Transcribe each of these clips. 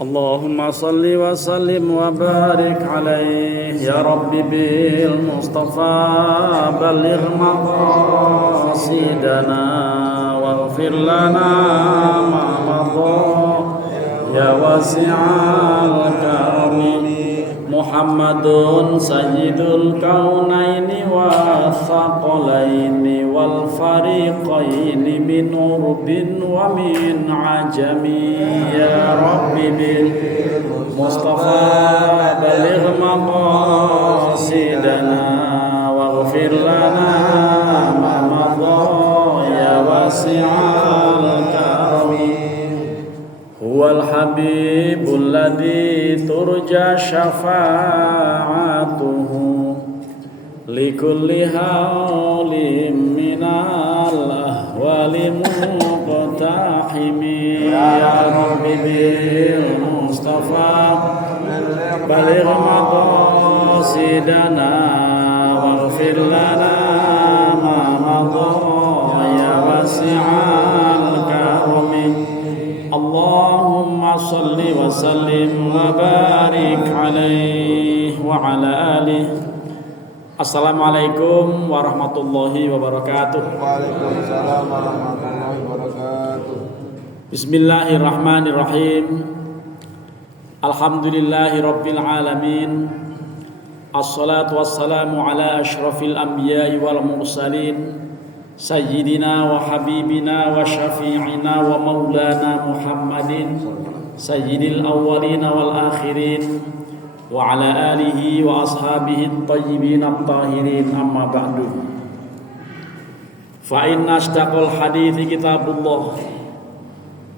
اللهم صل وسلم وبارك عليه يا رب بالمصطفى بلغ مقاصدنا واغفر لنا ما مضى يا واسع الكرم محمد سيد الكونين والثقلين والفريقين من عرب ومن عجم يا رب بالمصطفى بلغ مقاصدنا واغفر لنا ما مضى يا واسع الكرم هو الحبيب الذي ترجى شفاعته لكل هول من الأهوال مقتحم يا رب بالمصطفى بلغ مقاصدنا واغفر لنا ما مضى يا واسع الكرم اللهم صل وسلم وبارك عليه وعلى آله. Assalamualaikum warahmatullahi wabarakatuh. Waalaikumsalam warahmatullahi wabarakatuh. Bismillahirrahmanirrahim. Alhamdulillahi rabbil alamin. Assalatu wassalamu ala asyrafil anbiya'i wal mursalin Sayyidina wa habibina wa syafi'ina wa maulana Muhammadin Sayyidil awwalina wal akhirin wa ala alihi wa ashabihi at-tayyibin at-tahirin amma ba'du. Fa inna asdaqal hadithi kitabullah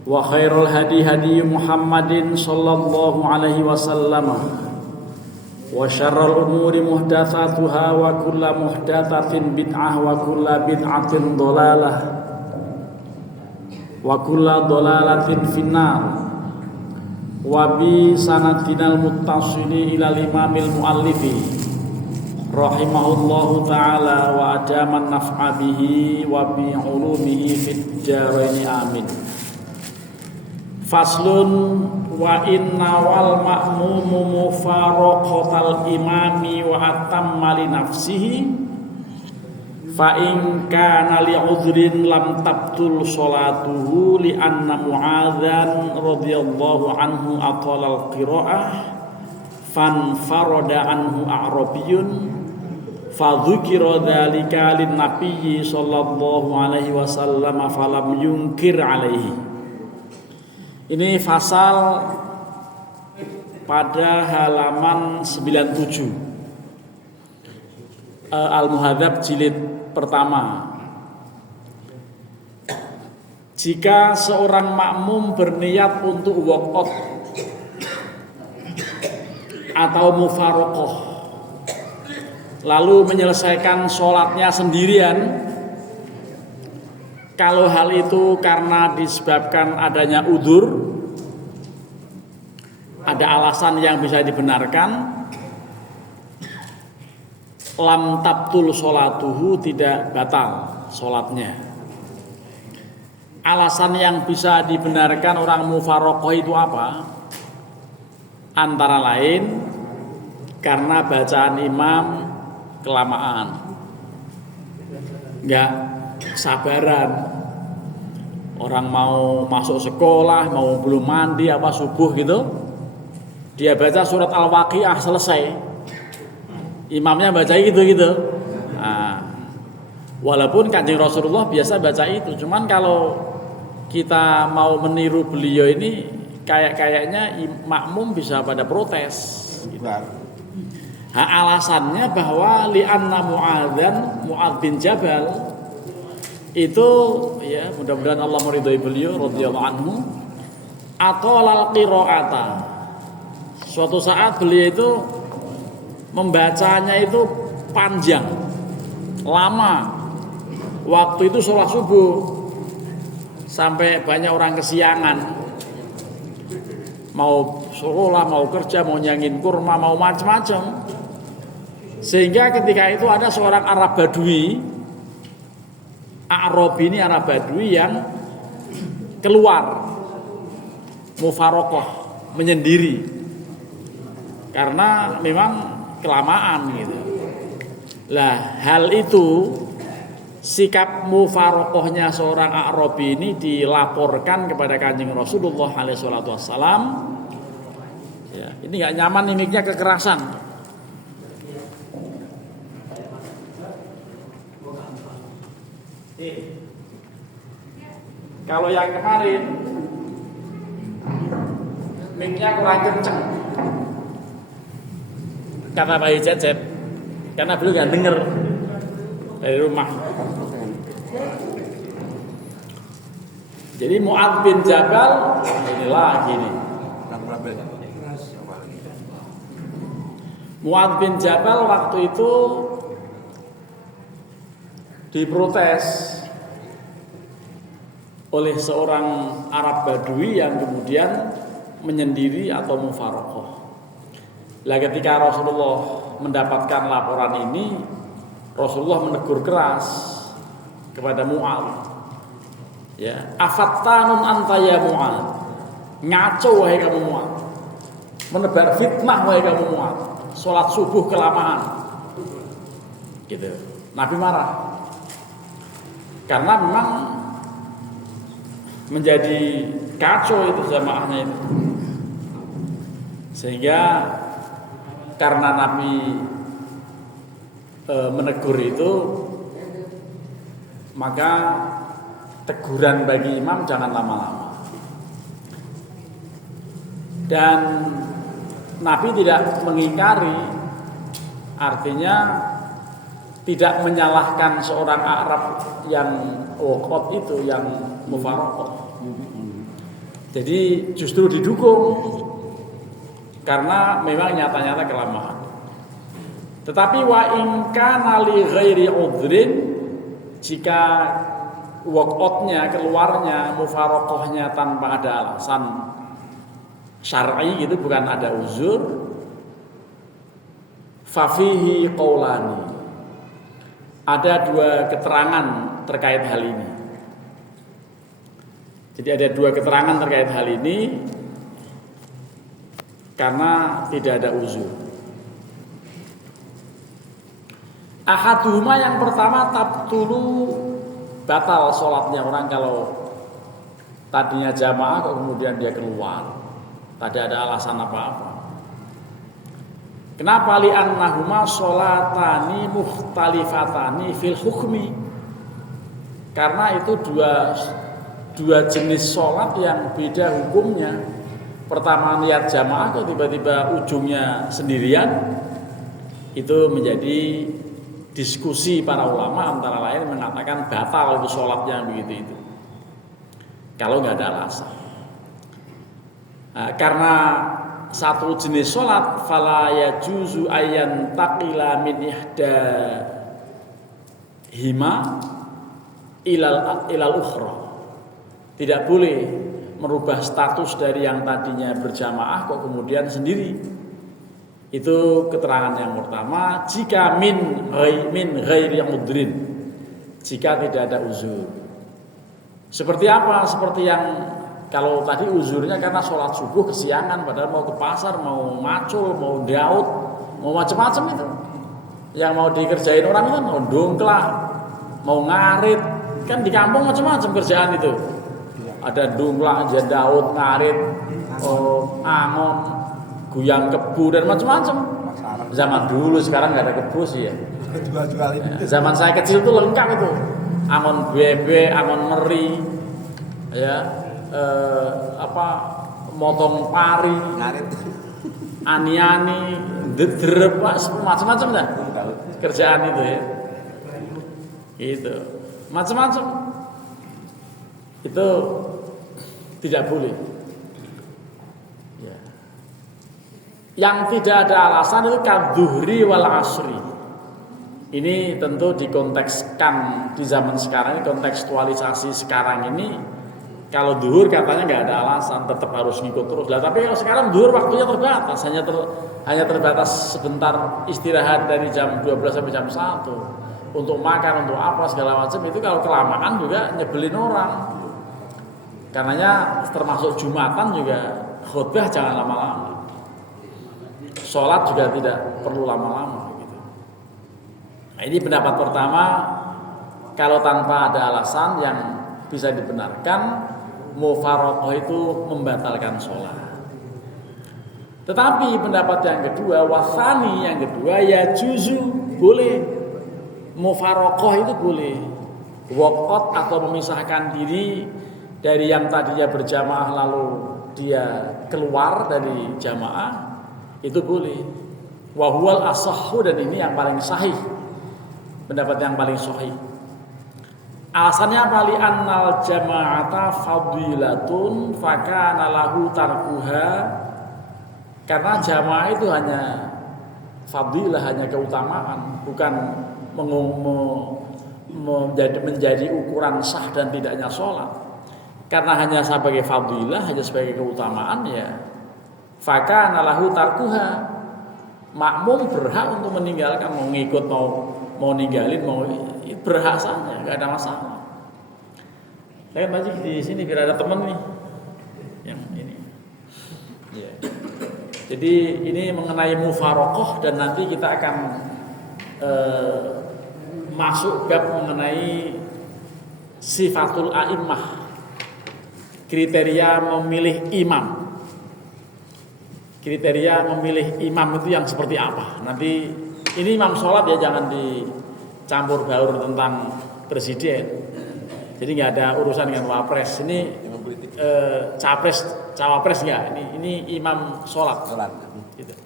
wa khairul hadi hadi Muhammadin sallallahu alaihi wasallam wa syarrul umuri muhdatsatuha wa kullu muhdatsatin bid'ah wa kullu bid'atin dhalalah wa kullu dhalalatin finnar wa bi sanadinal muttasili ila imamil muallifi rahimahullahu ta'ala wa adaman naf'a bihi wa bi ulumihi fid dharain amin. Faslun wa inna wal ma'mumu mufaraqatal imami wa atamma li nafsihi fa in kana li udhrin lam tabtul salatuhu li anna Mu'adzan radhiyallahu anhu atala al-qira'ah fan farada anhu a'rabiyyun fa dzukira dzalika lin nabiyyi sallallahu alaihi wasallam falam yunkir alaihi. Ini pasal pada halaman 97 Al-Muhadzab jilid pertama. Jika seorang makmum berniat untuk walkout atau mufaraqah lalu menyelesaikan sholatnya sendirian, kalau hal itu karena disebabkan adanya udzur, ada alasan yang bisa dibenarkan, lam tabtul sholatuhu, tidak batal sholatnya. Alasan yang bisa dibenarkan orang mufaraqah itu apa? Antara lain karena bacaan imam kelamaan, enggak sabaran. Orang mau masuk sekolah, mau belum mandi apa subuh gitu, dia baca surat Al-Waqiah selesai, imamnya baca gitu. Nah, walaupun Kanjeng Rasulullah biasa baca itu, cuman kalau kita mau meniru beliau ini kayaknya makmum bisa pada protes gitu. Nah, alasannya bahwa li'anna Mu'adz bin Jabal itu, ya mudah-mudahan Allah meridhai beliau radhiyallahu anhu, atolal qiraata. Suatu saat beliau itu membacanya itu panjang, lama. Waktu itu sholat subuh sampai banyak orang kesiangan, mau sekolah, mau kerja, mau nyangin kurma, mau macam-macam. Sehingga ketika itu ada seorang Arab Badui, A'rab ini Arab Badui yang keluar mufaraqah, menyendiri karena memang kelamaan gitu. Lah hal itu, sikap mufarokohnya seorang A'rabi ini dilaporkan kepada Kanjeng Rasulullah SAW. Ya, ini nggak nyaman, nih mic-nya kekerasan. Kalau yang kemarin mic-nya kurang kenceng, kata Pak Cecep, karena beliau nggak denger dari rumah. Jadi Mu'adz bin Jabal inilah gini. Mu'adz bin Jabal waktu itu diprotes oleh seorang Arab Badui yang kemudian menyendiri atau mufarokoh. Lah ketika Rasulullah mendapatkan laporan ini, Rasulullah menegur keras kepada Mu'adz. Ya, afattanun anta ya Mu'adz. Ngaco wahai kamu Mu'adz. Menebar fitnah wahai kamu Mu'adz. Salat subuh kelamaan. Gitu. Nabi marah. Karena memang menjadi kacau itu jamaahnya itu. Sehingga karena Nabi menegur itu, maka teguran bagi imam jangan lama-lama. Dan Nabi tidak mengingkari, artinya tidak menyalahkan seorang Arab yang waqot itu, yang mufarokoh. Jadi justru didukung karena memang nyata-nyata kelemahan. Tetapi wa in kana li ghairi udhrin, jika waqotnya, keluarnya, mufarokohnya tanpa ada alasan syar'i gitu, bukan ada uzur, fafihi qaulani, ada dua keterangan terkait hal ini. Jadi ada dua keterangan terkait hal ini karena tidak ada uzur. Ahaduhuma, yang pertama, tabtulu, batal sholatnya orang kalau tadinya jamaah kok kemudian dia keluar, tidak ada alasan apa-apa. Kenapa? Li'annahuma sholatani mukhtalifatani fil hukmi, karena itu dua jenis sholat yang beda hukumnya. Pertama niat jamaah kok tiba-tiba ujungnya sendirian, itu menjadi diskusi para ulama, antara lain mengatakan batal itu sholatnya begitu itu kalau nggak ada alasan. Karena satu jenis sholat, fala yajuzu ayyan taqila min ihda hima ilal ukhra, tidak boleh merubah status dari yang tadinya berjamaah kok kemudian sendiri. Itu keterangan yang pertama, jika min ghairi udhrin, jika tidak ada uzur. Seperti apa? Seperti yang kalau tadi uzurnya karena sholat subuh kesiangan, padahal mau ke pasar, mau macul, mau daud, mau macam-macam itu. Yang mau dikerjain orang itu mau dongklak, mau ngarit, kan di kampung macam-macam kerjaan itu. Ada dongklak, ada daud, ngarit, angon, guyang kebu dan macam-macam. Zaman dulu, sekarang nggak ada kebu sih ya. Zaman saya kecil tuh lengkap itu. Angon bebe, angon meri, ya, motong pari, ani-ani, dedrep, macam-macam dah kerjaan itu ya. Itu macam-macam. Itu tidak boleh. Ya. Yang tidak ada alasan itu kadzuhri wal asri. Ini tentu dikontekskan di zaman sekarang, ini kontekstualisasi sekarang ini. Kalau duhur katanya nggak ada alasan, tetap harus ngikut terus. Lah tapi kalau sekarang duhur waktunya terbatas, hanya terbatas sebentar istirahat dari jam 12 sampai jam 1 untuk makan, untuk apa segala macam. Itu kalau kelamaan juga nyebelin orang. Karenanya termasuk Jumatan juga khutbah jangan lama-lama. Sholat juga tidak perlu lama-lama gitu. Nah, ini pendapat pertama, kalau tanpa ada alasan yang bisa dibenarkan, mufaraqah itu membatalkan sholat. Tetapi pendapat yang kedua, wasani yang kedua, ya juzu, boleh. Mufaraqah itu boleh. Walk atau memisahkan diri dari yang tadinya berjamaah lalu dia keluar dari jamaah, itu boleh. Wa huwal asahhu, dan ini yang paling sahih. Pendapat yang paling sahih. Alasannya apa? Li annal jama'ata fadilatun fakana lahu tarkuha. Karena jamaah itu hanya fadilah, hanya keutamaan, bukan menjadi ukuran sah dan tidaknya sholat. Karena hanya sebagai fadilah, hanya sebagai keutamaan, ya fakana lahu tarkuha. Makmum berhak untuk meninggalkan, mau ngikut, mau ninggalin, mau berhak saja, nggak ada masalah. Saya masih di sini biar ada teman nih yang ini. Ya. Jadi ini mengenai mufaraqah, dan nanti kita akan masuk bab mengenai sifatul a'immah, kriteria memilih imam. Kriteria memilih imam itu yang seperti apa? Nanti ini imam sholat ya, jangan dicampur baur tentang presiden. Jadi nggak ada urusan dengan wapres. Ini capres, cawapres nggak. Ini imam sholat. Gitu.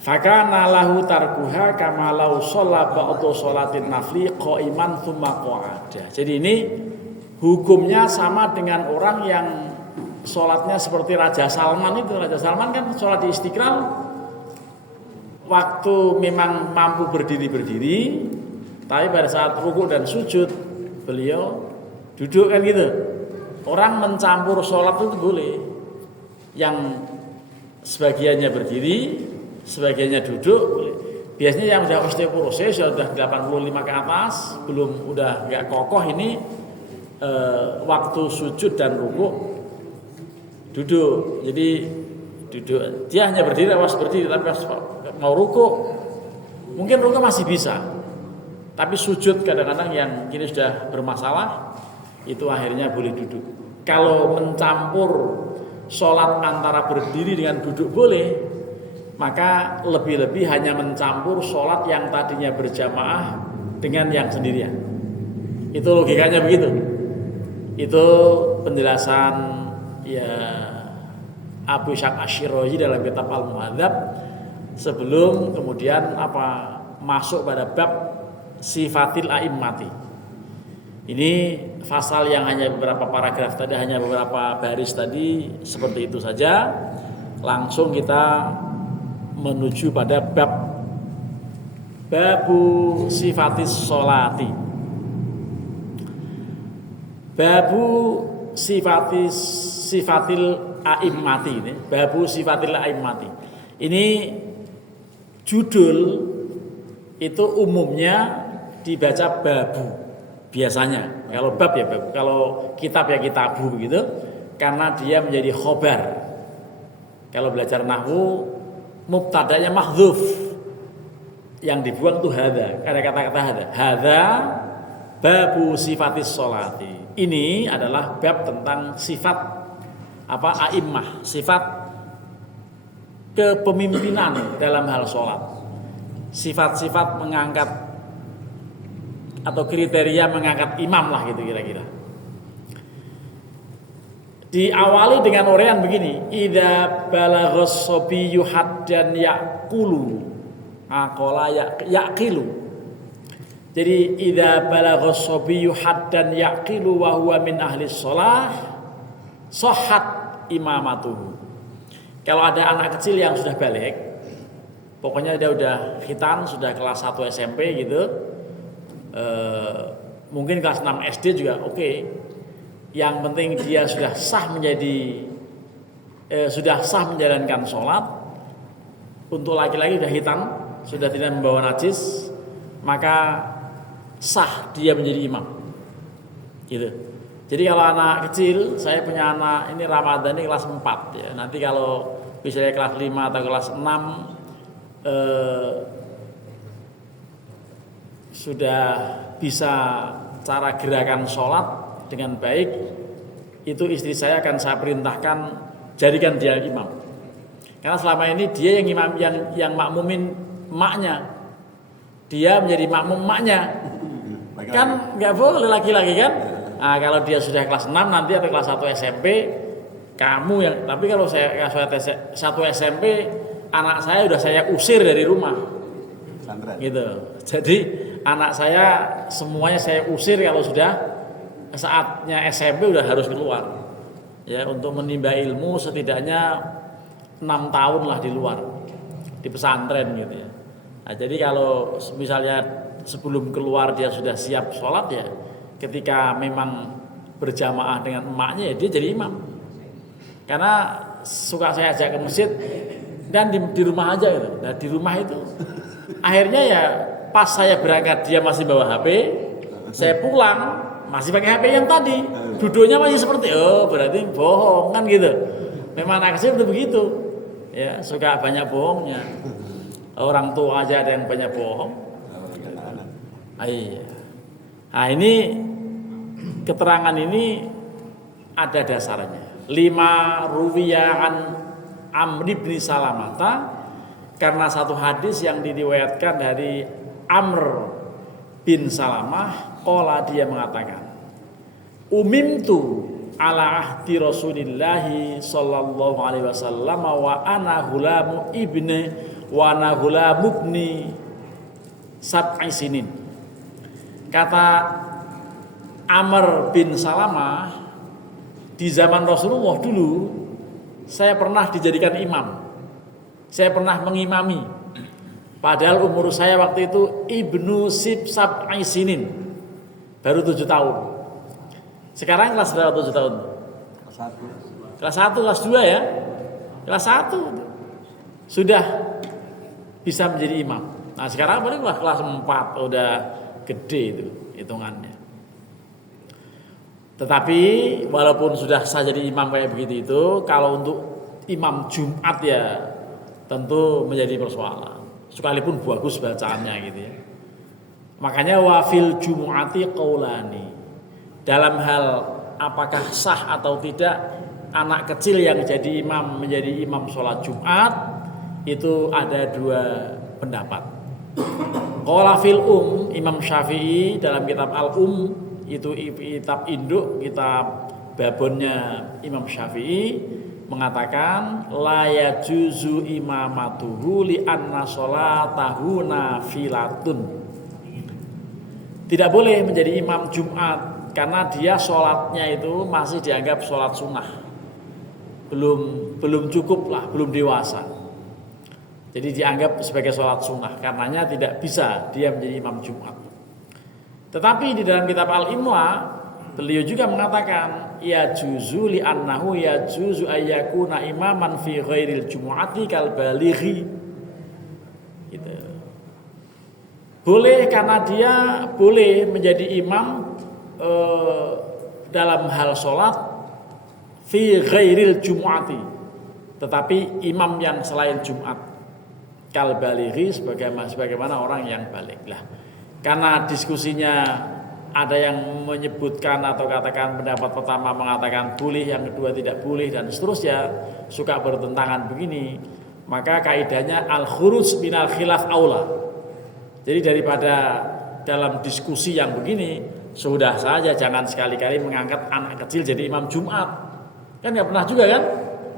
Fakana lahu tarkuha kama law shalla ba'du sholatin nafli qa'iman tsumma qa'ada. Jadi ini hukumnya sama dengan orang yang sholatnya seperti Raja Salman itu. Raja Salman kan sholat di Istiqlal, waktu memang mampu berdiri, tapi pada saat rukuk dan sujud beliau duduk kan gitu. Orang mencampur sholat itu boleh, yang sebagiannya berdiri, sebagiannya duduk. Biasanya yang sudah osteoporosis, sudah 85 ke atas, belum, udah nggak kokoh, ini waktu sujud dan rukuk duduk. Jadi duduk, dia hanya berdiri, awas berdiri, tapi mau rukuk mungkin rukuk masih bisa, tapi sujud kadang-kadang yang kini sudah bermasalah, itu akhirnya boleh duduk. Kalau mencampur sholat antara berdiri dengan duduk boleh, maka lebih-lebih hanya mencampur sholat yang tadinya berjamaah dengan yang sendirian. Itu logikanya begitu. Itu penjelasan ya Abu Ishaq Ash-Shirazi dalam kitab Al-Muhadzab, sebelum kemudian masuk pada bab sifatil a'immati. Ini pasal yang hanya beberapa paragraf tadi, hanya beberapa baris tadi, seperti itu saja. Langsung kita menuju pada babu sifatis sholati. Babu sifatil a'immati ini, babu sifatil a'immati. Ini judul itu umumnya dibaca babu biasanya. Kalau bab ya bab, kalau kitab ya kitabu gitu, karena dia menjadi khobar. Kalau belajar nahwu, mubtadanya mahdzuf, yang dibuang tuh hadza, ada kata-kata hadza. Hadza babu sifatis sholati. Ini adalah bab tentang sifat a'immah, sifat kepemimpinan dalam hal sholat. Sifat-sifat mengangkat atau kriteria mengangkat imam lah gitu kira-kira. Diawali dengan uraian begini, idza balaghas sabiyyu haddan yaqulu aqala yaqilu. Jadi idza balaghas sabiyyu haddan yaqilu wa huwa min ahli shalah sahhat imamatuhu. Kalau ada anak kecil yang sudah balik, pokoknya dia udah khitan, sudah kelas 1 SMP gitu, mungkin kelas 6 SD juga oke. Yang penting dia sudah sah menjalankan sholat. Untuk laki-laki sudah hitam, sudah tidak membawa najis, maka sah dia menjadi imam. Gitu. Jadi kalau anak kecil, saya punya anak ini Ramadan ini kelas 4 ya. Nanti kalau misalnya kelas 5 atau kelas 6 sudah bisa cara gerakan sholat dengan baik, itu istri saya akan saya perintahkan jadikan dia imam. Karena selama ini dia yang imam, yang makmumin emaknya, dia menjadi makmum emaknya. Kan nggak boleh laki-laki kan? Nah, kalau dia sudah kelas 6 nanti atau kelas 1 SMP, kamu yang, tapi kalau saya kelas 1 SMP, anak saya udah saya usir dari rumah. Gitu. Jadi anak saya semuanya saya usir kalau sudah saatnya SMP udah harus keluar. Ya, untuk menimba ilmu setidaknya 6 tahun lah di luar. Di pesantren gitu ya. Nah, jadi kalau misalnya sebelum keluar dia sudah siap sholat ya, ketika memang berjamaah dengan emaknya ya dia jadi imam. Karena suka saya ajak ke masjid dan di rumah aja gitu. Nah, di rumah itu akhirnya ya pas saya berangkat dia masih bawa HP, saya pulang masih pakai HP yang tadi. Duduknya masih seperti berarti bohong kan gitu. Memang anak kecil itu begitu. Ya, suka banyak bohongnya. Orang tua aja ada yang banyak bohong. Iya. Nah, ini keterangan ini ada dasarnya. 5 ruwiyaan Amr bin Salamata, karena satu hadis yang diriwayatkan dari Amr bin Salamah, qala dia mengatakan, umimtu ala ahdi Rasulillahi sallallahu alaihi wasallam wa ana hulamu ibni wa ana hulamu ibni sab'i sinin. Kata Amr bin Salamah, di zaman Rasulullah dulu saya pernah dijadikan imam. Saya pernah mengimami. Padahal umur saya waktu itu ibnu sab'i sinin. Baru 7 tahun. Sekarang kelas berapa 7 tahun? Kelas 1, kelas 2 ya. Kelas 1 sudah bisa menjadi imam. Nah, sekarang paling kelas 4 udah gede itu hitungannya. Tetapi walaupun sudah saya jadi imam kayak begitu itu, kalau untuk imam Jumat ya tentu menjadi persoalan. Sekalipun bagus bacaannya gitu ya. Makanya wafil Jumu'ati qaulani. Dalam hal apakah sah atau tidak anak kecil yang jadi imam menjadi imam sholat Jumat, itu ada 2 pendapat. Qala fil Imam Syafi'i dalam kitab Al-Um, itu kitab induk, kitab babonnya Imam Syafi'i, mengatakan la yajuzu imamatuhu li anna sholatahu nafilatun. Tidak boleh menjadi imam Jumat karena dia sholatnya itu masih dianggap sholat sunnah, belum cukup lah, belum dewasa. Jadi dianggap sebagai sholat sunnah, karenanya tidak bisa dia menjadi imam Jumat. Tetapi di dalam kitab Al-Imwa beliau juga mengatakan ya juzu li annahu ya juzu ayyakuna imaman fi ghairil jumu'ati kal balighi. Gitu. Boleh karena dia boleh menjadi imam dalam hal sholat fi ghairil jumu'ati, tetapi imam yang selain Jumat, kal balighi sebagaimana orang yang balik lah. Karena diskusinya ada yang menyebutkan atau katakan pendapat pertama mengatakan boleh, yang kedua tidak boleh, dan seterusnya, suka bertentangan begini, maka kaidahnya al-khuruj minal khilaf aula. Jadi daripada dalam diskusi yang begini, sudah saja jangan sekali-kali mengangkat anak kecil jadi imam Jumat. Kan nggak pernah juga kan?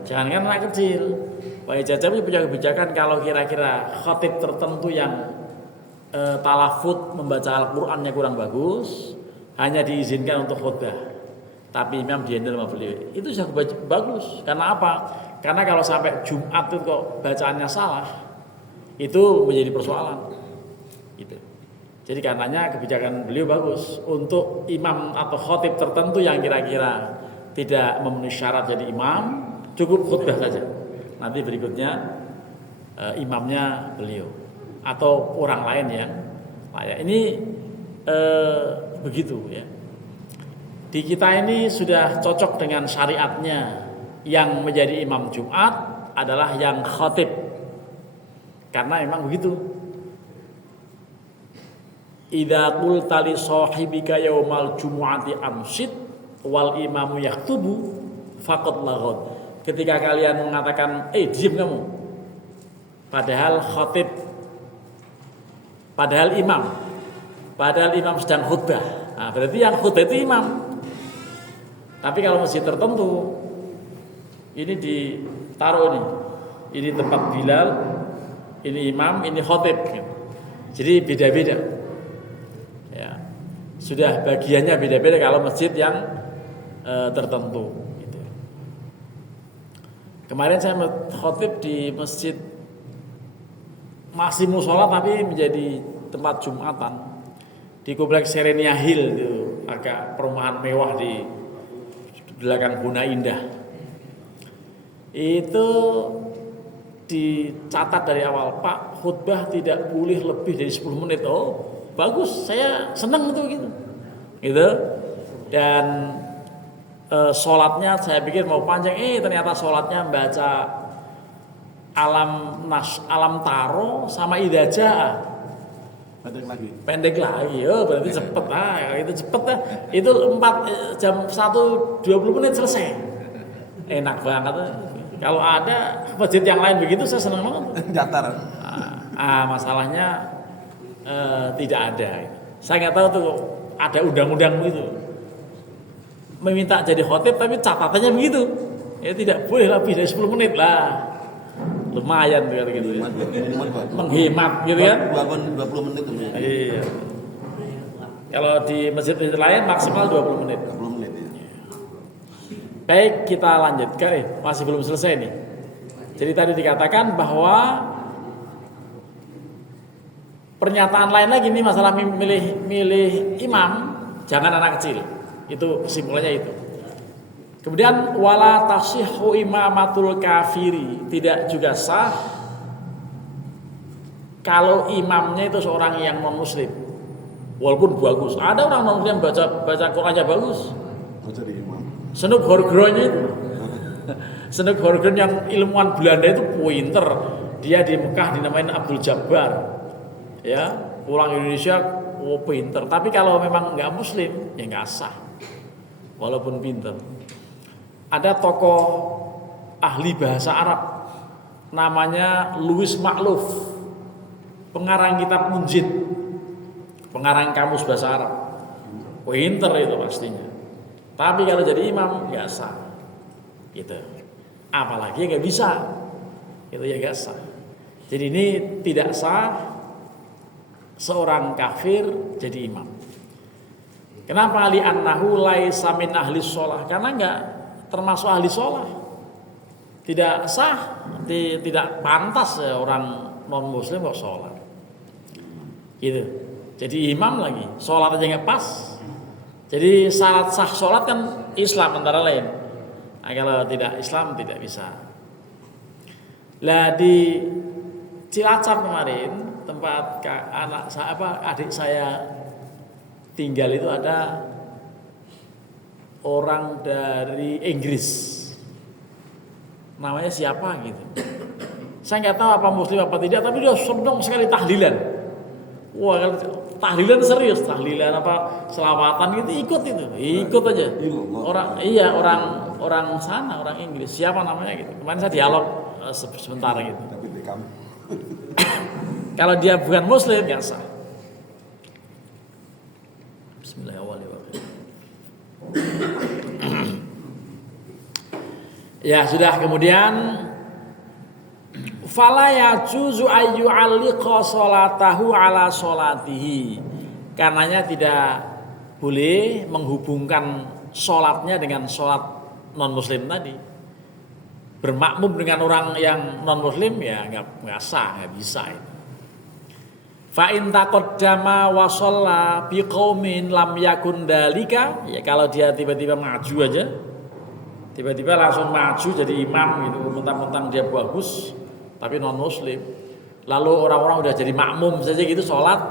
Jangankan anak kecil. Pak Ijazah punya kebijakan kalau kira-kira khatib tertentu yang talafut membaca Al-Qur'annya kurang bagus, hanya diizinkan untuk khutbah, tapi imam dihandle sama beliau. Itu sudah bagus. Karena apa? Karena kalau sampai Jumat itu kok bacaannya salah, itu menjadi persoalan. Gitu. Jadi karenanya kebijakan beliau bagus untuk imam atau khatib tertentu yang kira-kira tidak memenuhi syarat jadi imam, cukup khutbah saja. Nanti berikutnya imamnya beliau atau orang lain yang layak. Ini begitu ya. Di kita ini sudah cocok dengan syariatnya. Yang menjadi imam Jumat adalah yang khatib. Karena memang begitu. Idza qulta li sahibika yaumal jumu'ati amsid wal imamu yaktubu faqad laghad. Ketika kalian mengatakan, diam kamu. Padahal khatib, padahal imam sedang khutbah. Nah, berarti yang khutbah itu imam. Tapi kalau masjid tertentu, ini ditaruh ini tempat Bilal, ini imam, ini khatib. Jadi beda-beda. Ya, sudah bagiannya beda-beda kalau masjid yang tertentu. Gitu. Kemarin saya khatib di masjid masih musola tapi menjadi tempat Jumatan di kompleks Serenia Hill itu, agak perumahan mewah di belakang Buna Indah. Itu dicatat dari awal, Pak, khutbah tidak boleh lebih dari 10 menit. Oh, bagus, saya senang itu gitu. Dan sholatnya saya pikir mau panjang, ternyata sholatnya baca alam taro sama idza pendek lagi. Oh, berarti cepet itu cepet ya. Itu 4 jam 1:20 menit selesai. Enak banget. Kalau ada masjid yang lain begitu saya senang banget. Datar. Masalahnya tidak ada. Saya nggak tahu tuh ada undang-undang itu. Meminta jadi khotib tapi catatannya begitu. Ya tidak boleh lebih dari 10 menit lah. Lumayan gitu ya. Menghemat gitu kan. 20 menit itu. Iya. Kalau di masjid lain maksimal 20 menit. 20 menit ya. Baik, kita lanjutkan. Masih belum selesai nih. Jadi tadi dikatakan bahwa pernyataan lain lagi nih masalah milih imam, jangan anak kecil. Itu kesimpulannya itu. Kemudian wala tasihhu imamatul kafiri, tidak juga sah kalau imamnya itu seorang yang non muslim. Walaupun bagus. Ada orang non muslim baca Qur'annya bagus. Jadi imam. Snoop Horgron itu. Snoop Horgron yang ilmuwan Belanda itu pinter. Dia di Mekah dinamain Abdul Jabbar. Ya, pulang Indonesia pinter. Tapi kalau memang nggak muslim, ya nggak sah. Walaupun pinter. Ada tokoh ahli bahasa Arab namanya Louis Makhlouf, pengarang kitab Munjid, pengarang kamus bahasa Arab. Pinter itu pastinya. Tapi kalau jadi imam nggak sah, gitu. Apalagi nggak bisa, itu ya nggak sah. Jadi ini tidak sah seorang kafir jadi imam. Kenapa? Li'annahu laisa min ahli sholah, karena nggak termasuk ahli sholah. Tidak sah, tidak pantas ya orang non muslim kok sholat gitu. Jadi imam lagi sholat aja nggak pas. Jadi syarat sah sholat kan Islam antara lain. Nah, kalau tidak Islam tidak bisa. Lah di Cilacap kemarin tempat adik saya tinggal itu ada orang dari Inggris, namanya siapa gitu. Saya nggak tahu apa muslim apa tidak, tapi dia senang sekali tahlilan. Wah, tahlilan serius, tahlilan apa selawatan gitu ikut aja. Orang sana, orang Inggris, siapa namanya gitu. Kemarin saya dialog sebentar gitu. Kalau dia bukan muslim nggak sah. Bismillahirrahmanirrahim. Ya sudah, kemudian fala yajuzu ayyu alliqa salatahu ala salatihi. Karenanya tidak boleh menghubungkan sholatnya dengan sholat non muslim tadi. Bermakmum dengan orang yang non muslim ya nggak sah, nggak bisa itu. Fa in taqaddama wa shalla bi qaumin lam yakun dalika, ya kalau dia tiba-tiba maju aja, tiba-tiba langsung maju jadi imam gitu, mentang-mentang dia bagus tapi non muslim, lalu orang-orang udah jadi makmum saja gitu sholat,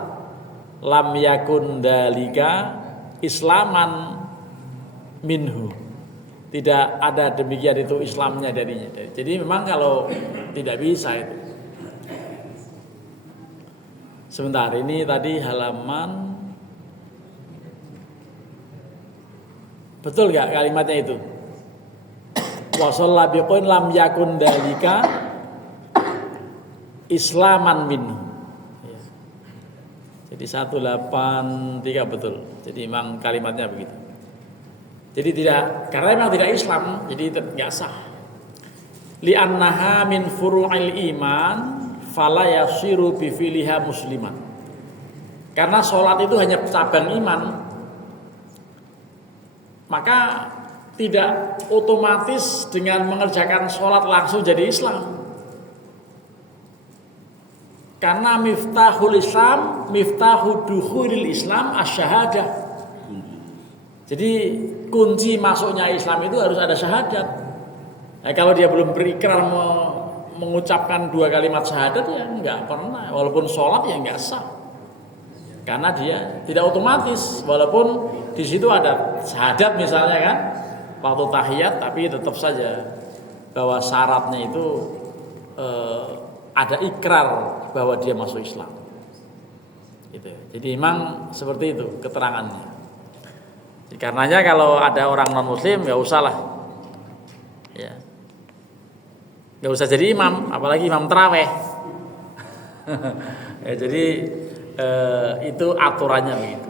lam yakun dalika islaman minhu. Tidak ada demikian itu Islamnya darinya. Jadi memang kalau tidak bisa itu. Sebentar, ini tadi halaman. Betul gak kalimatnya itu? Wa shallabiqun lam yakun dalika islaman minhu. Jadi 183 betul. Jadi memang kalimatnya begitu. Jadi tidak, karena memang tidak Islam, jadi tidak sah. Li'annaha min furu'il iman fala yasiru bi filiha musliman. Karena sholat itu hanya cabang iman, maka tidak otomatis dengan mengerjakan sholat langsung jadi Islam. Karena miftahul Islam, miftahu dukhulil Islam asyahadah. Jadi kunci masuknya Islam itu harus ada syahadat. Nah, kalau dia belum berikrar mengucapkan 2 kalimat syahadat ya enggak pernah. Walaupun sholat ya enggak sah. Karena dia tidak otomatis. Walaupun di situ ada syahadat misalnya kan, waktu tahiyat, tapi tetap saja bahwa syaratnya itu ada ikrar bahwa dia masuk Islam. Gitu. Jadi memang seperti itu keterangannya. Karenanya kalau ada orang non muslim nggak usah lah, ya, nggak usah jadi imam, apalagi imam taraweh. Ya, jadi itu aturannya begitu.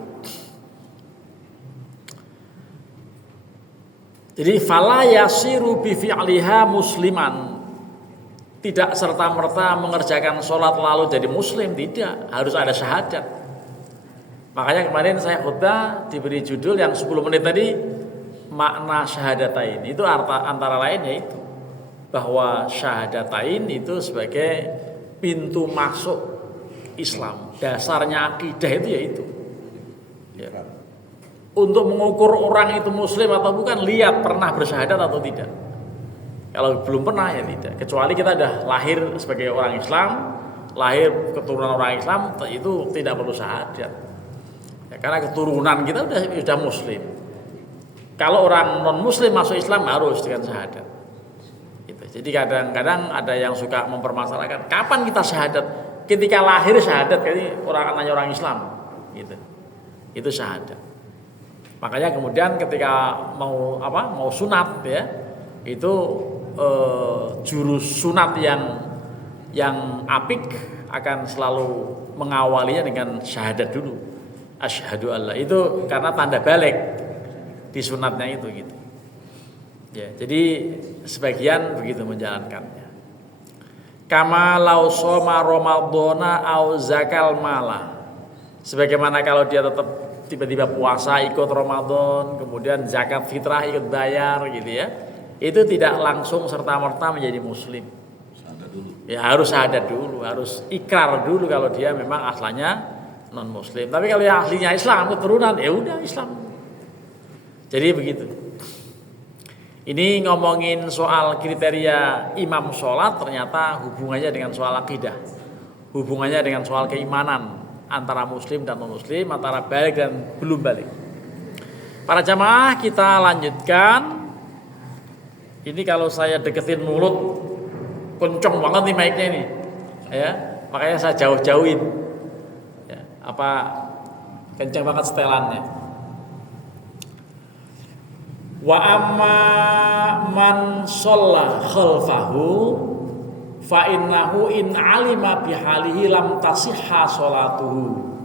Jadi fala yasiru bi fi'liha musliman. Tidak serta-merta mengerjakan sholat lalu jadi muslim, tidak, harus ada syahadat. Makanya kemarin saya khutbah diberi judul yang 10 menit tadi, makna syahadatain. Itu antara lain yaitu bahwa syahadatain itu sebagai pintu masuk Islam. Dasarnya akidah itu yaitu. Ya. Untuk mengukur orang itu muslim atau bukan, lihat pernah bersyahadat atau tidak. Kalau belum pernah ya tidak. Kecuali kita sudah lahir sebagai orang Islam, lahir keturunan orang Islam, itu tidak perlu syahadat. Ya, karena keturunan kita sudah muslim. Kalau orang non muslim masuk Islam harus dengan syahadat. Gitu. Jadi kadang-kadang ada yang suka mempermasalahkan kapan kita syahadat? Ketika lahir syahadat, jadi orang Islam. Gitu. Itu syahadat. Makanya kemudian ketika mau sunat ya, itu jurus sunat yang apik akan selalu mengawalinya dengan syahadat dulu. Asyhadu alla, itu karena tanda balik di sunatnya itu gitu. Ya, jadi sebagian begitu menjalankannya. Kama law shoma ramadhana au zakal mala. Sebagaimana kalau dia tetap tiba-tiba puasa ikut Ramadan, kemudian zakat fitrah ikut bayar gitu ya. Itu tidak langsung serta-merta menjadi muslim. Syahadat dulu. Ya harus syahadat dulu, harus ikrar dulu kalau dia memang asalnya non muslim. Tapi kalau yang aslinya Islam keturunan, ya udah Islam. Jadi begitu. Ini ngomongin soal kriteria imam sholat, ternyata hubungannya dengan soal akidah, hubungannya dengan soal keimanan antara muslim dan non muslim, antara balik dan belum balik. Para jamaah, kita lanjutkan. Ini kalau saya deketin mulut, kenceng banget nih mic-nya ini, ya, makanya saya jauh-jauhin. Kencang banget setelannya. Wa amma man shalla khalfahu fa innahu in alima bihalihi lam tasihha sholatuhu.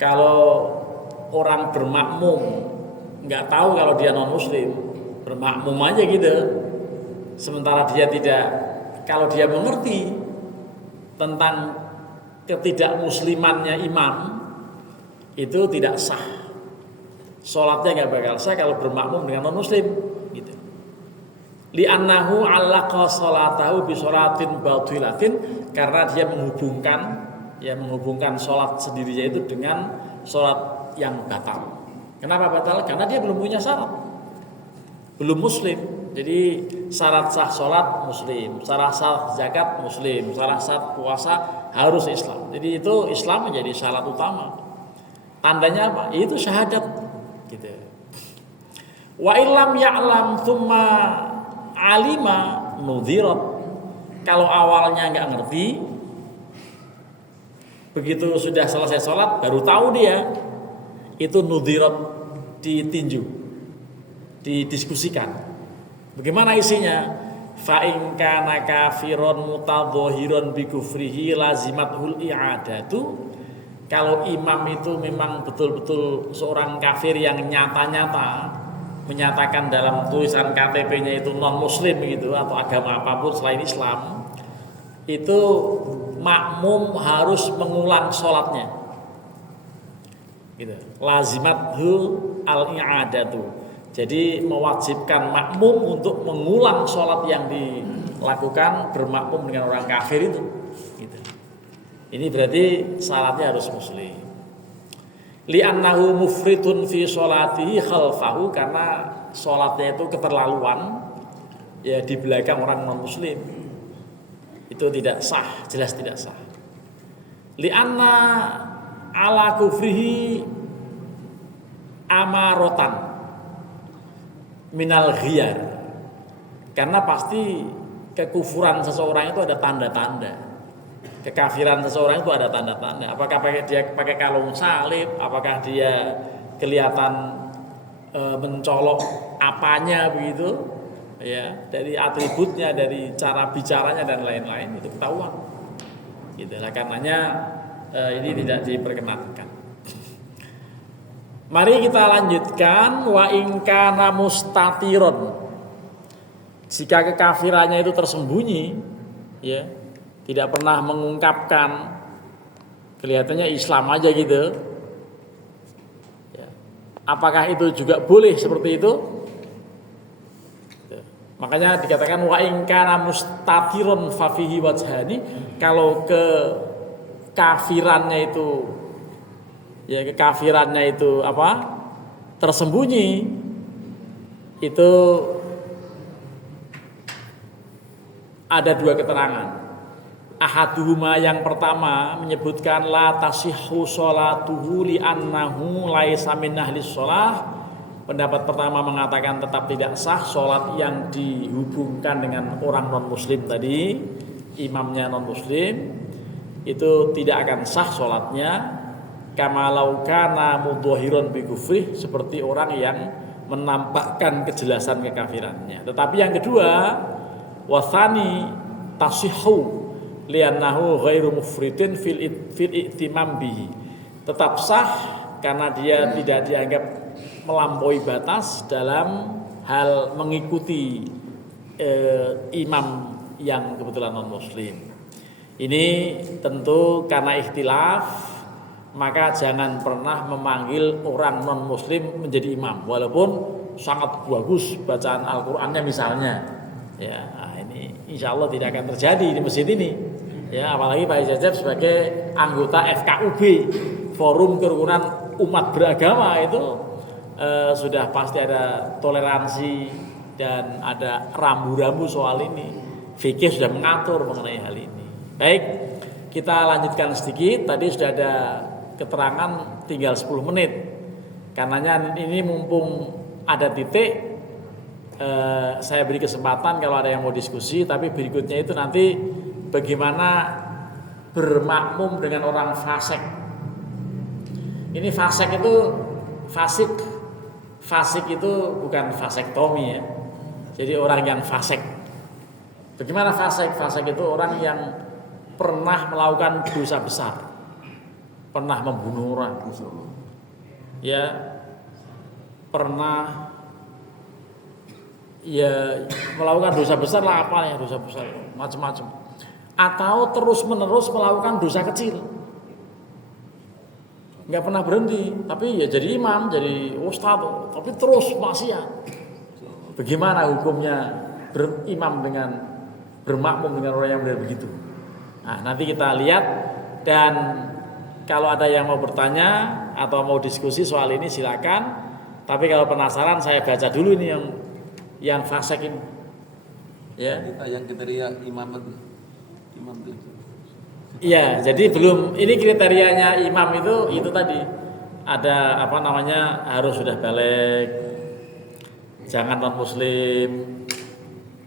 Kalau orang bermakmum nggak tahu kalau dia non muslim, bermakmum aja gitu. Sementara dia tidak, kalau dia mengerti tentang ketidakmuslimannya imam, itu tidak sah. Sholatnya nggak bakal sah kalau bermakmum dengan non muslim gitu. Li'annahu 'allaqa sholatahu bi sholatin batilatin, karena dia menghubungkan sholat sendirinya itu dengan sholat yang batal. Kenapa batal? Karena dia belum punya syarat, belum muslim. Jadi syarat sah sholat muslim, syarat sah zakat muslim, syarat sah puasa harus Islam. Jadi itu Islam menjadi syarat utama. Tandanya apa? Itu syahadat. Gitu. Wa illam ya'lam tsumma alima nudhirat. Kalau awalnya nggak ngerti, begitu sudah selesai sholat baru tahu dia, itu nudhirat, ditinju, didiskusikan. Bagaimana isinya? Fa in kana kafiron mutadhahiron bi kufrihi lazimatul i'adatu. Kalau imam itu memang betul-betul seorang kafir yang nyata-nyata menyatakan dalam tulisan KTP-nya itu non muslim gitu atau agama apapun selain Islam, itu makmum harus mengulang sholatnya gitu. Lazimathu al-i'adatu. Jadi mewajibkan makmum untuk mengulang sholat yang dilakukan bermakmum dengan orang kafir itu gitu. Ini berarti syaratnya harus muslim. Li'annahu mufritun fi sholatihi khalfahu, karena sholatnya itu keterlaluan ya di belakang orang non muslim, itu tidak sah, jelas tidak sah. Li'anna ala kufrihi amarotan minal ghiyar, karena pasti kekufuran seseorang itu ada tanda-tanda. Kekafiran seseorang itu ada tanda-tanda. Apakah dia pakai kalung salib, apakah dia kelihatan mencolok apanya begitu, ya, dari atributnya, dari cara bicaranya dan lain-lain, itu ketahuan. Gitu lah, karenanya ini tidak diperkenankan. Mari kita lanjutkan. Wa in kana mustatiron. Jika kekafirannya itu tersembunyi, ya, tidak pernah mengungkapkan, kelihatannya Islam aja gitu, ya. Apakah itu juga boleh seperti itu? Ya. Makanya dikatakan wa in kana mustatiron fa fihi wajhani. Kalau kekafirannya itu, ya, kekafirannya itu apa? Tersembunyi, itu ada dua keterangan. Ahaduhuma, yang pertama menyebutkan la tasihhu sholatuhu li annahu laisa min ahlis sholah. Pendapat pertama mengatakan tetap tidak sah sholat yang dihubungkan dengan orang non muslim tadi, imamnya non muslim, itu tidak akan sah sholatnya. Kama law kana mudhahiron bi kufrih, seperti orang yang menampakkan kejelasan kekafirannya. Tetapi yang kedua, wasani tasihhu li'annahu ghairu mufridin fil i'timam bihi, tetap sah karena dia tidak dianggap melampaui batas dalam hal mengikuti imam yang kebetulan non muslim. Ini tentu karena ikhtilaf, maka jangan pernah memanggil orang non muslim menjadi imam walaupun sangat bagus bacaan Al-Qur'annya misalnya, ya. Nah, ini insya Allah tidak akan terjadi di masjid ini, ya, apalagi Pak Jajab sebagai anggota FKUB, Forum Kerukunan Umat Beragama, itu sudah pasti ada toleransi dan ada rambu-rambu soal ini. Fikih sudah mengatur mengenai hal ini. Baik, kita lanjutkan sedikit. Tadi sudah ada keterangan, tinggal 10 menit. Karenanya ini mumpung ada titik, saya beri kesempatan kalau ada yang mau diskusi. Tapi berikutnya itu nanti bagaimana bermakmum dengan orang fasik. Ini fasik itu fasik itu bukan vasektomi, ya. Jadi orang yang fasik. Bagaimana fasik? Fasik itu orang yang pernah melakukan dosa besar, pernah membunuh orang, ya, pernah ya melakukan dosa besar lah, apa ya dosa besar, macam-macam. Atau terus-menerus melakukan dosa kecil, nggak pernah berhenti, tapi ya jadi imam, jadi ustadz, tapi terus maksiat. Bagaimana hukumnya berimam dengan bermakmum dengan orang yang begitu? Nah, nanti kita lihat, dan kalau ada yang mau bertanya atau mau diskusi soal ini silakan. Tapi kalau penasaran, saya baca dulu ini yang fasik ini. Ya. Yang kriteria imam itu. Iya, jadi belum, ini kriterianya imam itu tadi ada apa namanya, harus sudah balik, jangan non muslim.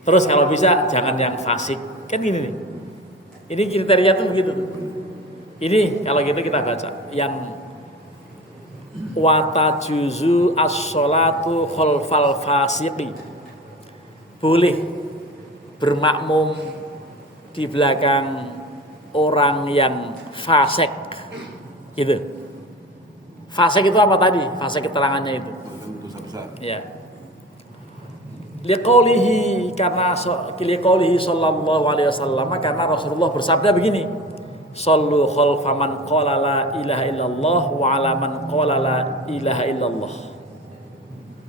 Terus kalau bisa jangan yang fasik. Kan gini nih. Ini kriteria tuh begitu. Ini kalau gitu kita baca yang watajuzu as-sholatu khalfal fasiqi. Boleh bermakmum di belakang orang yang fasik. Gitu. Fasik itu apa tadi? Fasik keterangannya itu. Ya. Liqaulihi sallallahu alaihi wasallam, karena Rasulullah bersabda begini, sallu khalfa man qala la ilaha illallah wa ala man qala la ilaha illallah.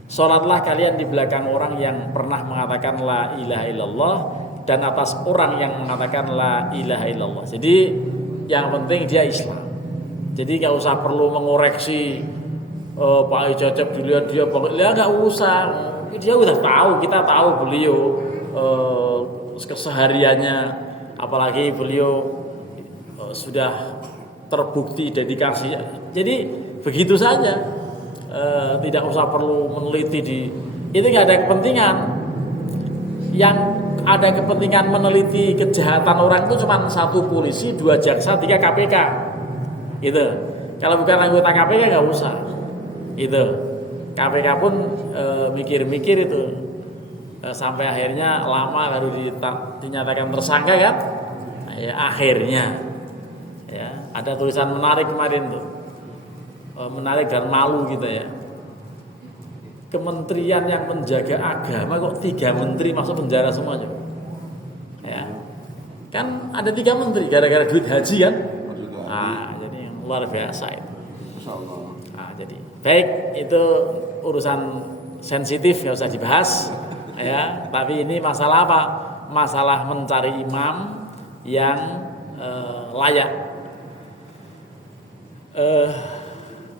Salatlah kalian di belakang orang yang pernah mengatakan la ilaha illallah dan atas orang yang mengatakan la ilaha illallah. Jadi yang penting dia Islam. Jadi nggak usah perlu mengoreksi Pak Cocok dilihat dia pokoknya nggak usah. Dia udah tahu, kita tahu beliau kesehariannya, apalagi beliau sudah terbukti dedikasinya. Jadi begitu saja, tidak usah perlu meneliti itu nggak ada kepentingan. Yang ada kepentingan meneliti kejahatan orang itu cuma 1 polisi, 2 jaksa, 3 KPK. Gitu. Kalau bukan anggota KPK nggak usah. Itu KPK pun mikir-mikir itu sampai akhirnya lama baru dinyatakan tersangka kan. Nah, ya akhirnya ya ada tulisan menarik kemarin tuh, menarik dan malu gitu ya. Kementerian yang menjaga agama kok 3 menteri masuk penjara semua coba. Ya kan ada 3 menteri gara-gara duit haji kan. Nah jadi luar biasa itu. Nah, jadi baik, itu urusan sensitif nggak usah dibahas ya. Tapi ini masalah apa? Masalah mencari imam yang layak.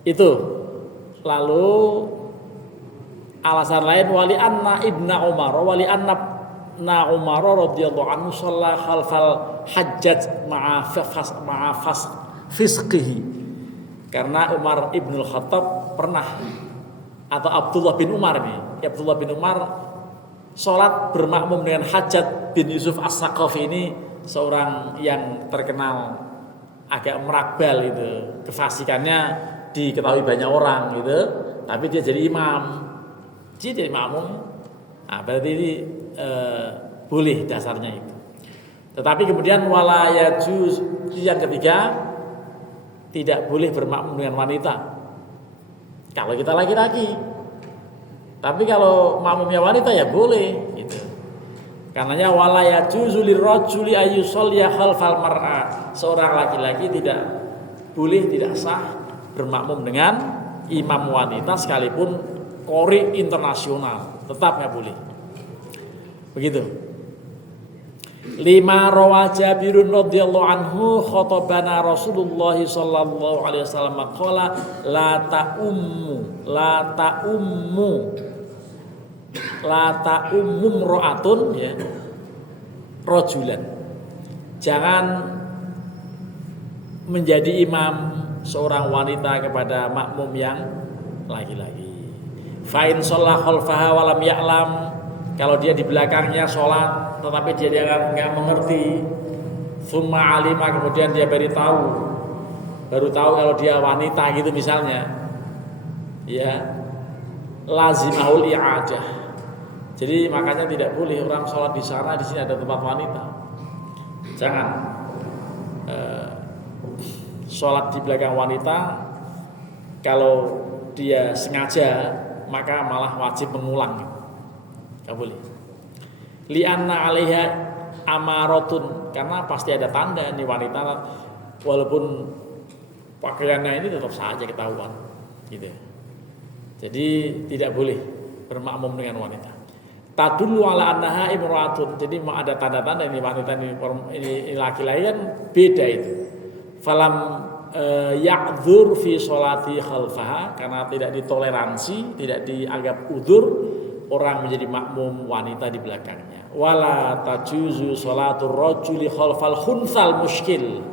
Itu. Lalu alasan lain wali anna ibna Umar radhiyallahu anhu shalla khalfal hajjaj ma'a fisqihi. Karena Umar ibnul Khattab pernah, atau Abdullah bin Umar nih, Abdullah bin Umar sholat bermakmum dengan Hajjaj bin Yusuf As-Saqafi. Ini seorang yang terkenal agak merakbal itu, kefasikannya diketahui banyak orang gitu, tapi dia jadi imam, dia jadi makmum. Nah, berarti ini boleh dasarnya itu. Tetapi kemudian wala yajuz, yang ketiga, tidak boleh bermakmum dengan wanita kalau kita laki-laki. Tapi kalau makmumnya wanita ya boleh gitu. Karenanya wala yajuzu lirrajuli ayyusalli khalfal mar'ah. Seorang laki-laki tidak boleh, tidak sah bermakmum dengan imam wanita sekalipun qori internasional, tetap enggak boleh. Begitu. 5 rawa Jabirun radhiyallahu anhu khatabana Rasulullah sallallahu alaihi wasallam qala la ta'ummu ra'atun ya rajulan. Jangan menjadi imam seorang wanita kepada makmum yang laki-laki. Fa in shalla khalfaha wa lam ya'lam, kalau dia di belakangnya sholat tetapi dia nggak mengerti, summa alima, kemudian dia baru tahu kalau dia wanita gitu misalnya, ya lazimahul i'adah. Jadi makanya tidak boleh orang sholat di sana, di sini ada tempat wanita. Jangan sholat di belakang wanita. Kalau dia sengaja maka malah wajib mengulang. Gak boleh. Lianna 'alaiha amaratun, karena pasti ada tanda ini wanita, walaupun pakaiannya ini tetap saja ketahuan gitu. Jadi tidak boleh bermakmum dengan wanita. Tadullu 'ala annaha imra'atun, jadi ada tanda-tanda ini wanita ini laki-laki kan beda itu. Falam ya'dzur fi sholati khalfaha, karena tidak ditoleransi, tidak dianggap udzur orang menjadi makmum wanita di belakangnya. Wala tajuzu sholatur rajuli khalfal khunsal muskil.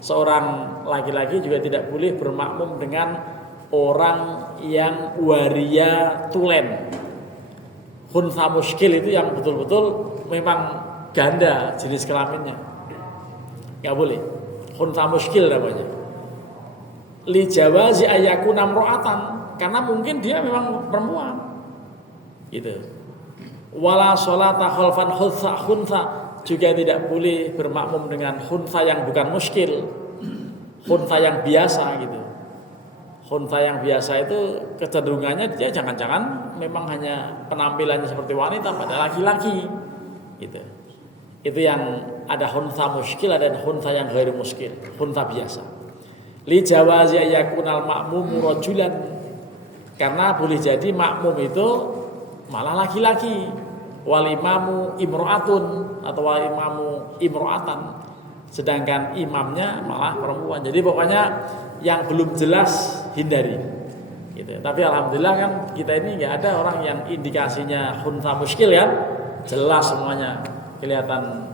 Seorang laki-laki juga tidak boleh bermakmum dengan orang yang waria tulen. Khunsa muskil itu yang betul-betul memang ganda jenis kelaminnya. Nggak boleh. Khunsa muskil namanya. Li jawazi ayakuna imra'atan, karena mungkin dia memang perempuan. Gitu. Wala sholata khalfan khunsa, juga tidak boleh bermakmum dengan khunsa yang bukan muskil. Khunsa yang biasa gitu. Khunsa yang biasa itu kecenderungannya dia jangan-jangan memang hanya penampilannya seperti wanita pada laki-laki gitu. Itu yang ada khunsa muskil, ada khunsa yang ghairu muskil, khunsa biasa. Li jawazi yakunal makmum rajulan, karena boleh jadi makmum itu malah laki-laki, wal imamu imro'atun atau wal imamu imro'atan, sedangkan imamnya malah perempuan. Jadi pokoknya yang belum jelas hindari gitu. Tapi alhamdulillah kan kita ini nggak ada orang yang indikasinya khunsa muskil kan, jelas semuanya, kelihatan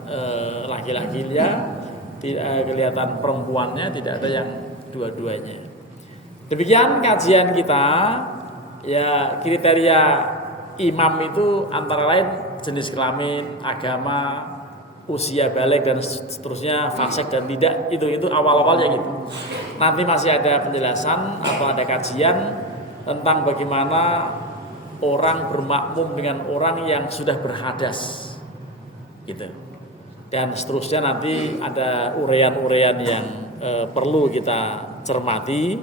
laki-lakinya, kelihatan perempuannya, tidak ada yang dua-duanya. Demikian kajian kita. Ya, kriteria imam itu antara lain jenis kelamin, agama, usia balik dan seterusnya, fasik dan tidak, itu awal-awalnya gitu. Nanti masih ada penjelasan atau ada kajian tentang bagaimana orang bermakmum dengan orang yang sudah berhadas gitu. Dan seterusnya nanti ada urean-urean yang perlu kita cermati,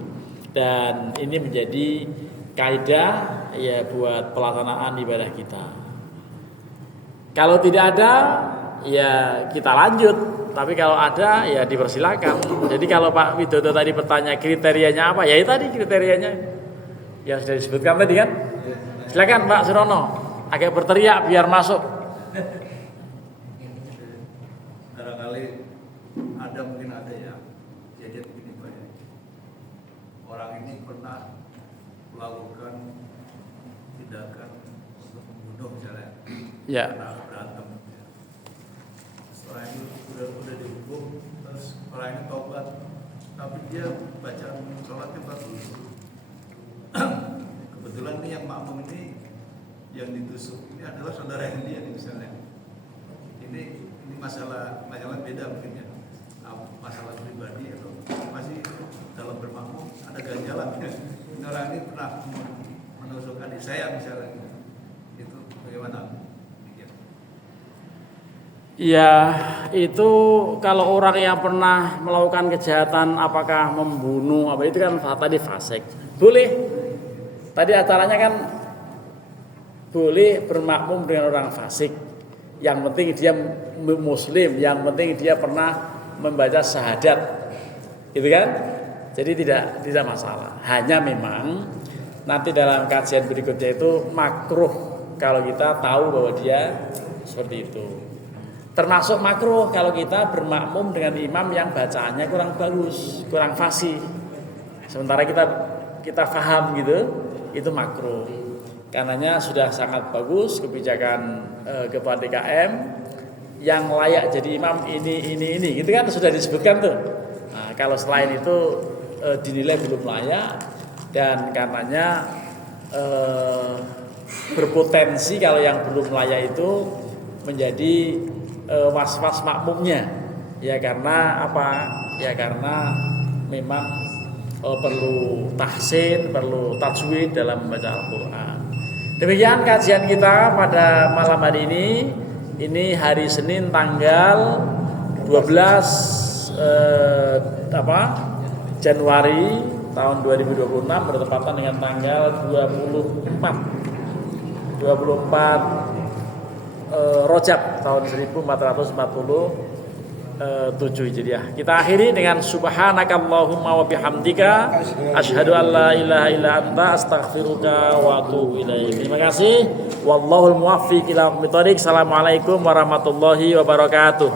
dan ini menjadi kaidah ya buat pelaksanaan ibadah kita. Kalau tidak ada ya kita lanjut, tapi kalau ada ya dipersilakan. Jadi kalau Pak Widodo tadi bertanya kriterianya apa, ya itu tadi kriterianya yang sudah disebutkan tadi kan. Silakan Pak Surono, agak berteriak biar masuk. Barangkali mungkin ada ya kejadian begini Pak ya. Orang ini pernah melakukan tindakan untuk membunuh misalnya, Ya. karena berantem. Setelah itu udah dihukum, terus orang ini tobat, tapi dia bacaan sholatnya bagus. Kebetulan nih yang makmum ini yang ditusuk ini adalah saudara yang dia misalnya. Ini masalah beda mungkin ya, masalah pribadi atau masih dalam bermakmum ada ganjalan. Ini orang ini pernah menusuk adik saya misalnya, itu bagaimana? Ya, itu kalau orang yang pernah melakukan kejahatan, apakah membunuh, apa itu kan tadi fasik. Boleh. Tadi acaranya kan boleh bermakmum dengan orang fasik. Yang penting dia muslim, yang penting dia pernah membaca syahadat. Gitu kan? Jadi tidak masalah. Hanya memang nanti dalam kajian berikutnya itu makruh kalau kita tahu bahwa dia seperti itu. Termasuk makruh kalau kita bermakmum dengan imam yang bacaannya kurang bagus, kurang fasih. Sementara kita faham gitu, itu makruh. Karenanya sudah sangat bagus kebijakan Kepala DKM yang layak jadi imam ini, gitu kan sudah disebutkan tuh. Nah, kalau selain itu dinilai belum layak, dan karenanya berpotensi kalau yang belum layak itu menjadi was-was makmumnya, ya karena apa? Ya karena memang perlu tahsin, perlu tajwid dalam membaca Al-Quran. Demikian kajian kita pada malam hari ini. Ini hari Senin tanggal 12 Januari tahun 2026 bertepatan dengan tanggal 24 Rajab tahun 1447 Hijriah. Kita akhiri dengan subhanakallahumma wa bihamdika asyhadu an la ilaha illa anta astaghfiruka wa atubu ilaik. Terima kasih. Wallahul muwaffiq ila aqwamit thoriq. Assalamualaikum warahmatullahi wabarakatuh.